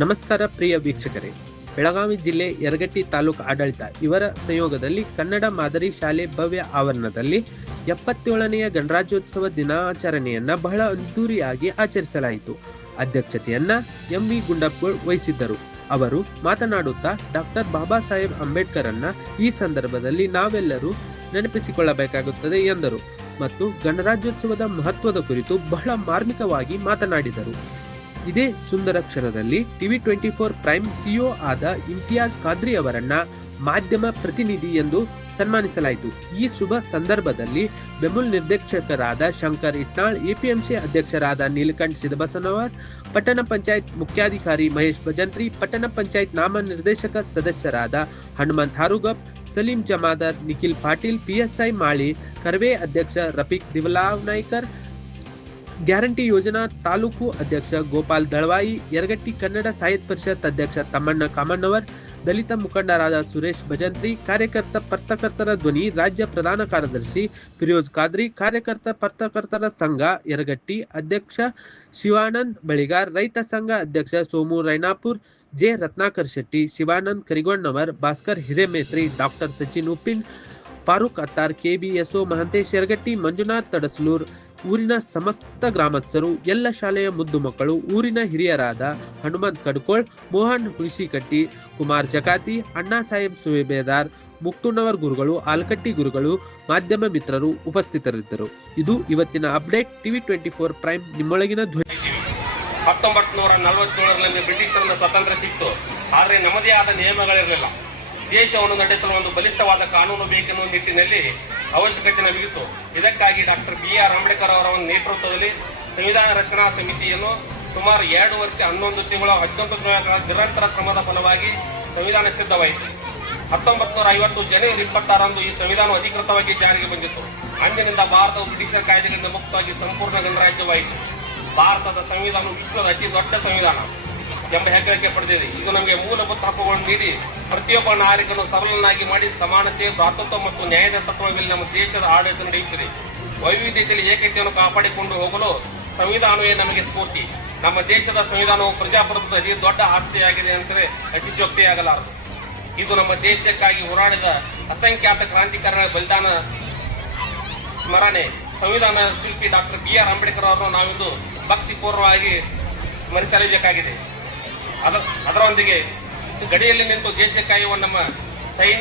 ನಮಸ್ಕಾರ ಪ್ರಿಯ ವೀಕ್ಷಕರೇ. ಬೆಳಗಾವಿ ಜಿಲ್ಲೆ ಯರಗಟ್ಟಿ ತಾಲೂಕು ಆಡಳಿತ ಇವರ ಸಂಯೋಗದಲ್ಲಿ ಕನ್ನಡ ಮಾದರಿ ಶಾಲೆ ಭವ್ಯ ಆವರಣದಲ್ಲಿ 77ನೆಯ ಗಣರಾಜ್ಯೋತ್ಸವ ದಿನಾಚರಣೆಯನ್ನ ಬಹಳ ಅದ್ದೂರಿಯಾಗಿ ಆಚರಿಸಲಾಯಿತು. ಅಧ್ಯಕ್ಷತೆಯನ್ನ ಎಂ.ವಿ. ಗುಂಡಪ್ಪ ವಹಿಸಿದ್ದರು. ಅವರು ಮಾತನಾಡುತ್ತಾ ಡಾಕ್ಟರ್ ಬಾಬಾ ಸಾಹೇಬ್ ಅಂಬೇಡ್ಕರ್ ಅನ್ನ ಈ ಸಂದರ್ಭದಲ್ಲಿ ನಾವೆಲ್ಲರೂ ನೆನಪಿಸಿಕೊಳ್ಳಬೇಕಾಗುತ್ತದೆ ಎಂದರು ಮತ್ತು ಗಣರಾಜ್ಯೋತ್ಸವದ ಮಹತ್ವದ ಕುರಿತು ಬಹಳ ಮಾರ್ಮಿಕವಾಗಿ ಮಾತನಾಡಿದರು. ಇದೇ ಸುಂದರ ಕ್ಷಣದಲ್ಲಿ ಟಿವಿ 24 ಪ್ರೈಮ್ ಸಿಇಒ ಆದ ಇಮ್ತಿಯಾಜ್ ಖಾದ್ರಿ ಅವರನ್ನ ಮಾಧ್ಯಮ ಪ್ರತಿನಿಧಿ ಎಂದು ಸನ್ಮಾನಿಸಲಾಯಿತು. ಈ ಶುಭ ಸಂದರ್ಭದಲ್ಲಿ ಬೆಮುಲ್ ನಿರ್ದೇಶಕರಾದ ಶಂಕರ್ ಇಟ್ನಾಳ್, ಎಪಿಎಂಸಿ ಅಧ್ಯಕ್ಷರಾದ ನೀಲಕಂಠ ಸಿದ್ದಬಸವನವರ್, ಪಟ್ಟಣ ಪಂಚಾಯತ್ ಮುಖ್ಯಾಧಿಕಾರಿ ಮಹೇಶ್ ಭಜಂತ್ರಿ, ಪಟ್ಟಣ ಪಂಚಾಯತ್ ನಾಮನಿರ್ದೇಶಕ ಸದಸ್ಯರಾದ ಹನುಮಂತ್ ಹಾರುಗಪ್, ಸಲೀಂ ಜಮಾದಾರ್, ನಿಖಿಲ್ ಪಾಟೀಲ್, ಪಿಎಸ್ಐ ಮಾಳಿ, ಕರ್ವೆ ಅಧ್ಯಕ್ಷ ರಫೀಕ್ ದಿವಲಾವ್ನಾಯ್ಕರ್, ಗ್ಯಾರಂಟಿ ಯೋಜನಾ ತಾಲೂಕು ಅಧ್ಯಕ್ಷ ಗೋಪಾಲ್ ದಳವಾಯಿ, ಯರಗಟ್ಟಿ ಕನ್ನಡ ಸಾಹಿತ್ಯ ಪರಿಷತ್ ಅಧ್ಯಕ್ಷ ತಮ್ಮಣ್ಣ ಕಾಮಣ್ಣವರ್, ದಲಿತ ಮುಖಂಡರಾದ ಸುರೇಶ್ ಭಜಂತ್ರಿ, ಪತ್ರಕರ್ತರ ಧ್ವನಿ ರಾಜ್ಯ ಪ್ರಧಾನ ಕಾರ್ಯದರ್ಶಿ ಫಿರೋಜ್ ಖಾದ್ರಿ, ಪತ್ರಕರ್ತರ ಸಂಘ ಯರಗಟ್ಟಿ ಅಧ್ಯಕ್ಷ ಶಿವಾನಂದ್ ಬಳಿಗಾರ್, ರೈತ ಸಂಘ ಅಧ್ಯಕ್ಷ ಸೋಮು ರೈನಾಪುರ್, ಜೆ ರತ್ನಾಕರ್ ಶೆಟ್ಟಿ, ಶಿವಾನಂದ್ ಕರಿಗೊಂಡನವರ್, ಭಾಸ್ಕರ್ ಹಿರೇಮೇತ್ರಿ, ಡಾಕ್ಟರ್ ಸಚಿನ್ ಉಪ್ಪಿನ್, ಫಾರೂಕ್ ಅತ್ತಾರ್, ಕೆಬಿಎಸ್ಒ ಮಹಂತೇಶ್ ಯರಗಟ್ಟಿ, ಮಂಜುನಾಥ್ ತಡಸಲೂರ್, ಊರಿನ ಸಮಸ್ತ ಗ್ರಾಮಸ್ಥರು, ಎಲ್ಲ ಶಾಲೆಯ ಮುದ್ದು ಮಕ್ಕಳು, ಊರಿನ ಹಿರಿಯರಾದ ಹನುಮಂತ್ ಕಡ್ಕೋಳ್, ಮೋಹನ್ ಹುಣಸಿಕಟ್ಟಿ, ಕುಮಾರ್ ಜಕಾತಿ, ಅಣ್ಣಾ ಸಾಹೇಬ್ ಸುಬೇದಾರ್, ಮುಕ್ತುಣ್ಣವರ್ ಗುರುಗಳು, ಆಲ್ಕಟ್ಟಿ ಗುರುಗಳು, ಮಾಧ್ಯಮ ಮಿತ್ರರು ಉಪಸ್ಥಿತರಿದ್ದರು. ಇದು ಇವತ್ತಿನ ಅಪ್ಡೇಟ್. ಟಿವಿ 24 ಪ್ರೈಮ್ ನಿಮ್ಮೊಳಗಿನ ಧ್ವನಿ. 1947ರಲ್ಲಿ ಬ್ರಿಟಿಷರಿಂದ ಸ್ವಾತಂತ್ರ್ಯ ಸಿಕ್ತು. ಆದರೆ ನಮ್ಮದೇ ಆದ ನಿಯಮಗಳಿರಲಿಲ್ಲ. ದೇಶವನ್ನು ನಡೆಸಲು ಒಂದು ಬಲಿಷ್ಠವಾದ ಕಾನೂನು ಬೇಕೆನ್ನುವ ನಿಟ್ಟಿನಲ್ಲಿ ಅವಶ್ಯಕತೆ ನಮಗಿತ್ತು. ಇದಕ್ಕಾಗಿ ಡಾಕ್ಟರ್ ಬಿ.ಆರ್. ಅಂಬೇಡ್ಕರ್ ಅವರ ನೇತೃತ್ವದಲ್ಲಿ ಸಂವಿಧಾನ ರಚನಾ ಸಮಿತಿಯನ್ನು ಸುಮಾರು 2 ವರ್ಷ 11 ತಿಂಗಳು 19 ದಿನಗಳ ನಿರಂತರ ಶ್ರಮದ ಫಲವಾಗಿ ಸಂವಿಧಾನ ಸಿದ್ಧವಾಯಿತು. 1950 ಜನವರಿ 26ರಂದು ಈ ಸಂವಿಧಾನ ಅಧಿಕೃತವಾಗಿ ಜಾರಿಗೆ ಬಂದಿತ್ತು. ಅಂದಿನಿಂದ ಭಾರತವು ಬ್ರಿಟಿಷರ ಕಾಯ್ದೆಗಳಿಂದ ಮುಕ್ತವಾಗಿ ಸಂಪೂರ್ಣ ಗಣರಾಜ್ಯವಾಯಿತು. ಭಾರತದ ಸಂವಿಧಾನ ವಿಶ್ವದ ಅತಿ ದೊಡ್ಡ ಸಂವಿಧಾನ ಎಂಬ ಹೆಗ್ಗಳಿಕೆ ಪಡೆದಿದೆ. ಇದು ನಮಗೆ ಮೂಲಭೂತ ಹಕ್ಕುಗಳನ್ನು ನೀಡಿ ಪ್ರತಿಯೊಬ್ಬ ನಾಗರಿಕನು ಸರಳನಾಗಿ ಮಾಡಿ ಸಮಾನತೆ, ಭ್ರಾತೃತ್ವ ಮತ್ತು ನ್ಯಾಯದ ತತ್ವಗಳ ಮೇಲೆ ನಮ್ಮ ದೇಶದ ಆಡಳಿತ ನಡೆಯುತ್ತಿದೆ. ವೈವಿಧ್ಯತೆಯಲ್ಲಿ ಏಕತೆಯನ್ನು ಕಾಪಾಡಿಕೊಂಡು ಹೋಗಲು ಸಂವಿಧಾನವೇ ನಮಗೆ ಸ್ಫೂರ್ತಿ. ನಮ್ಮ ದೇಶದ ಸಂವಿಧಾನವು ಪ್ರಜಾಪ್ರಭುತ್ವದ ಅತಿ ದೊಡ್ಡ ಆಸ್ತಿಯಾಗಿದೆ ಅಂದರೆ ಅತಿಶಯೋಕ್ತಿಯಾಗಲಾರದು. ಇದು ನಮ್ಮ ದೇಶಕ್ಕಾಗಿ ಹೋರಾಡಿದ ಅಸಂಖ್ಯಾತ ಕ್ರಾಂತಿಕಾರರ ಬಲಿದಾನ ಸ್ಮರಣೆ. ಸಂವಿಧಾನ ಶಿಲ್ಪಿ ಡಾಕ್ಟರ್ ಬಿ.ಆರ್. ಅಂಬೇಡ್ಕರ್ ಅವರನ್ನು ನಾವಿಂದು ಭಕ್ತಿಪೂರ್ವವಾಗಿ ಸ್ಮರಿಸಲೇಬೇಕಾಗಿದೆ. ಅದರೊಂದಿಗೆ ಗಡಿಯಲ್ಲಿ ನಿಂತು ದೇಶ ಕಾಯುವ ನಮ್ಮ ಸೈನ್ಯ